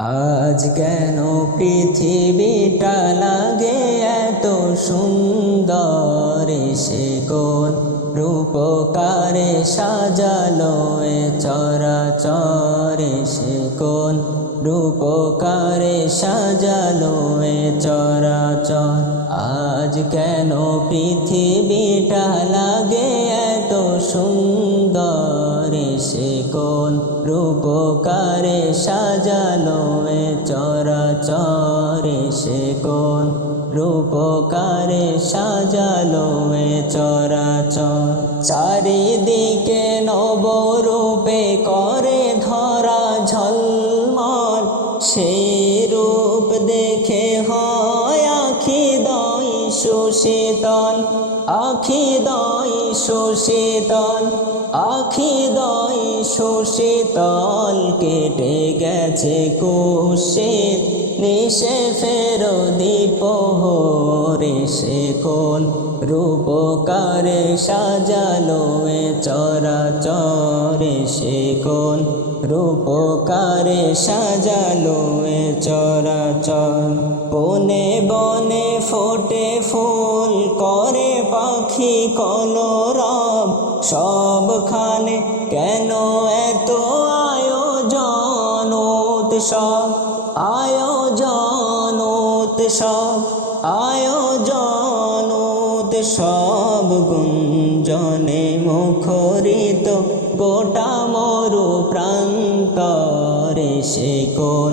আজ কেন পৃথিবীটা লাগে এত সুন্দর, সে কোন রূপকারে সাজালো এ চরাচর, সে কোন রূপকারে সাজালো এ চরাচর। আজ কেন পৃথিবীটা লাগে এত সুন্দর, সে কোন রূপকারে সাজালো এ চরাচর, সে কোন রূপকারে সাজালো এ চরাচর। চারিদিকে নবরূপে করে ধরা ঝলমল, সেই রূপ দেখে হয় আখি দয় সুশীতল, আখি দয় সুশীতল, আখি দয় সুশীতল। কেটে গেছে কুশীত নিশে ফেরো দ্বীপহরে, সে কোন রূপকারে সাজালো এ চরাচর, সে কোন রূপকারে সাজালো এ চরাচর। বনে বনে ফোটে ফুল করে পাখি কলরব, সবখানে কেন এত আয়োজন উৎসব, আয়োজন উৎসব, আয়োজন উৎসব। গুঞ্জনে মুখরিত গোটা মরু প্রান্তরে, সে কোন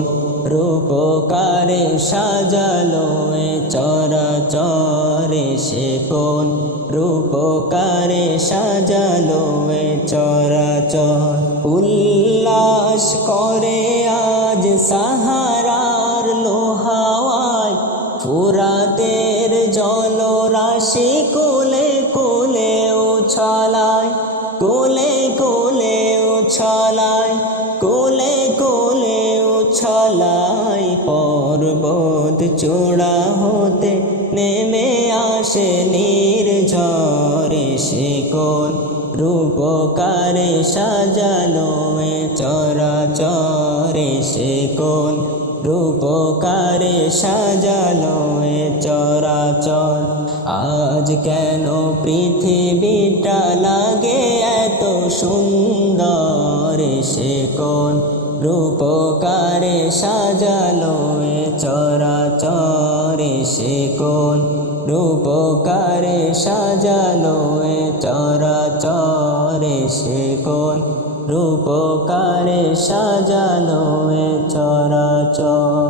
রূপকারে সাজালো এ চরাচর, সে কোন রূপকারে সাজালো এ চরাচর। উল্লাস করে আজ সাহারার লোহাওয়ায়, ফুরাতের জলরাশি কুলে কুলে উছলায়, কুলে কুলে উছলায়, কুলে কুলে উছলায়। পর্বত চূড়া হতে নেমে আসে নির্ঝরে, সে কোন রূপকারে সাজালো এ চরাচর, সে কোন রূপকারে সাজালো এ চরাচর। আজ কেন পৃথিবীটা লাগে এত সুন্দর, সে কোন রূপকারে সাজালো এ চরাচর, সে কোন রূপকারে সাজালো এ চরাচর, সে কোন রূপকারে সাজালো এ চরাচর।